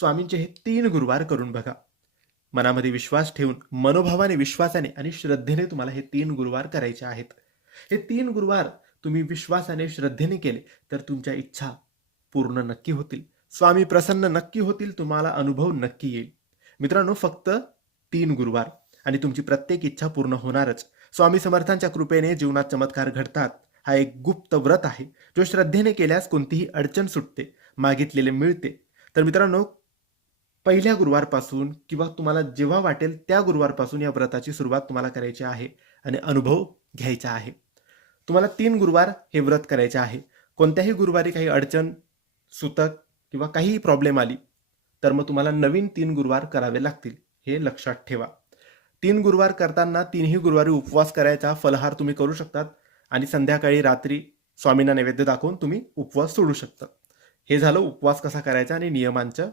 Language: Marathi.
स्वामींचे हे 3 गुरुवार करून बघा. मनामध्ये विश्वास ठेवून, मनोभावाने, विश्वासाने आणि श्रद्धेने तुम्हाला हे 3 गुरुवार करायचे आहेत. हे 3 गुरुवार तुम्ही विश्वासाने, श्रद्धेने केले तर तुमच्या इच्छा पूर्ण नक्की होतील. स्वामी प्रसन्न नक्की होतील. तुम्हाला अनुभव नक्की येईल. मित्रांनो, फक्त 3 गुरुवार आणि तुमची प्रत्येक इच्छा पूर्ण होणारच. स्वामी समर्थांच्या कृपेने जीवनात चमत्कार घडतात. हा एक गुप्त व्रत आहे, जो श्रद्धेने केल्यास कोणतीही अडचण सुटते, मागितलेले मिळते. तर मित्रांनो, पहिल्या गुरुवारपासून किंवा तुम्हाला जेव्हा वाटेल त्या गुरुवारपासून या व्रताची सुरुवात तुम्हाला करायची आहे आणि अनुभव घ्यायचा आहे. तुम्हाला 3 गुरुवार हे व्रत करायचे आहे. कोणत्याही गुरुवारी काही अडचण, सुतक किंवा काहीही प्रॉब्लेम आली तर मग तुम्हाला नवीन 3 गुरुवार करावे लागतील. हे लक्षात ठेवा. 3 गुरुवार करताना 3ही गुरुवारी उपवास करायचा. फलाहार तुम्ही करू शकतात आणि संध्याकाळी रात्री स्वामींना नैवेद्य दाखवून तुम्ही उपवास सोडू शकता. हे झालं उपवास कसा करायचा आणि नियमांचं